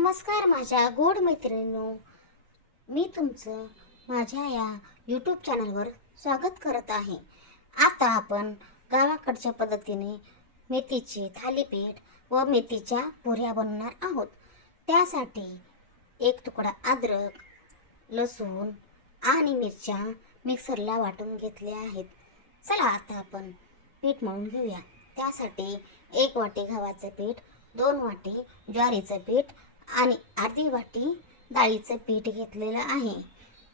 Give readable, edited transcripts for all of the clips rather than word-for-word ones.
नमस्कार माझ्या गोड मैत्रिणींनो, मी तुमचं माझ्या या यूट्यूब चॅनलवर स्वागत करत आहे। आता आपण गावाकडच्या पद्धतीने मेथीची थालीपीठ व मेथीच्या पुऱ्या बनवणार आहोत। त्यासाठी एक तुकडा अद्रक, लसूण आणि मिरच्या मिक्सरला वाटून घेतल्या आहेत। चला आता आपण पीठ मळून घेऊया। त्यासाठी 1 वाटी गव्हाचं पीठ, 2 वाटी ज्वारीचं पीठ आणि अर्धी वाटी डाळीचं पीठ घेतलेलं आहे।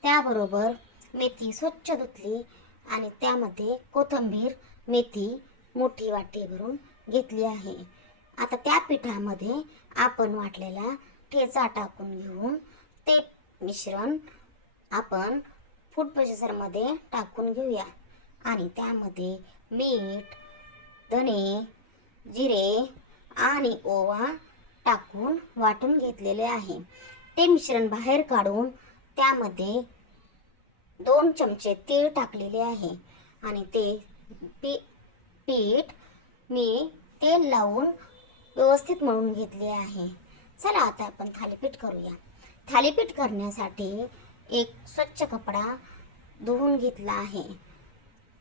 त्याबरोबर मेथी स्वच्छ धुतली आणि त्यामध्ये कोथिंबीर, मेथी मोठी वाटी भरून घेतली आहे। आता त्या पिठामध्ये आपण वाटलेला ठेचा टाकून घेऊन ते मिश्रण आपण फूड प्रोसेसरमध्ये टाकून घेऊया आणि त्यामध्ये मीठ, धने, जिरे आणि ओवा टाकून वाटून घेतलेले आहे। ते मिश्रण बाहेर काढून त्यामध्ये 2 चमचे तीळ टाकलेले आहे आणि ते पीठ मी तेल लावून व्यवस्थित मळून घेतले आहे। चला आता आपण थालीपीठ करूया। थालीपीठ करण्यासाठी एक स्वच्छ कपडा धुवून घेतला आहे।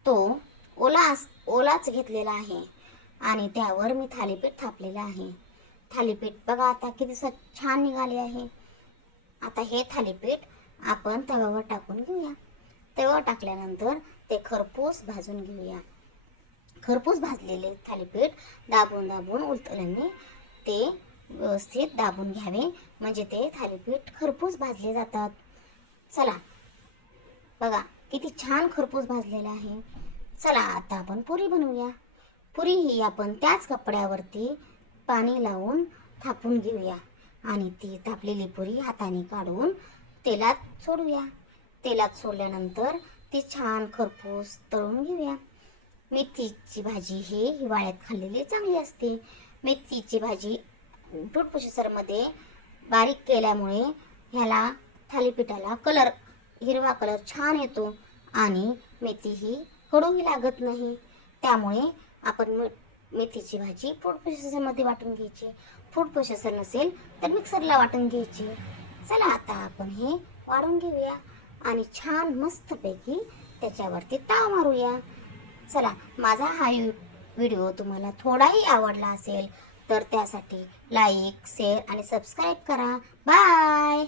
तो ओलाच घेतलेला आहे आणि त्यावर मी थालीपीठ थापलेलं आहे। थालीपीठ बघा आता किती छान निघाले आहे। आता हे थालीपीठ आपण तव्यावर टाकून घेऊया। तव्यावर टाकल्यानंतर ते खरपूस भाजून घेऊया। खरपूस भाजलेले थालीपीठ दाबून उलटल्याने ते व्यवस्थित दाबून घ्यावे, म्हणजे ते थालीपीठ खरपूस भाजले जातात। चला बघा किती छान खरपूस भाजलेला आहे। चला आता आपण पुरी बनवूया। पुरी ही आपण त्याच कपड्यावरती पाणी लावून थापून घेऊया आणि ती थापलेली पुरी हाताने काढून तेलात सोडूया। तेलात सोडल्यानंतर ती छान खरपूस तळून घेऊया। मेथीची भाजी ही हिवाळ्यात खाल्लेली चांगली असते। मेथीची भाजी फूड प्रोसेसरमध्ये बारीक केल्यामुळे ह्याला थालीपीठाला हिरवा कलर छान येतो आणि मेथी ही कडूही लागत नाही। त्यामुळे आपण मेथीची भाजी फूड प्रोसेसरमध्ये वाटून घ्यायची। फूड प्रोसेसर नसेल तर मिक्सरला वाटून घ्यायची। चला आता आपण हे वाढून घेऊया आणि छान मस्तपैकी त्याच्यावरती ताव मारूया। चला माझा हा व्हिडिओ तुम्हाला थोडाही आवडला असेल तर त्यासाठी लाईक, शेअर आणि सबस्क्राईब करा। बाय।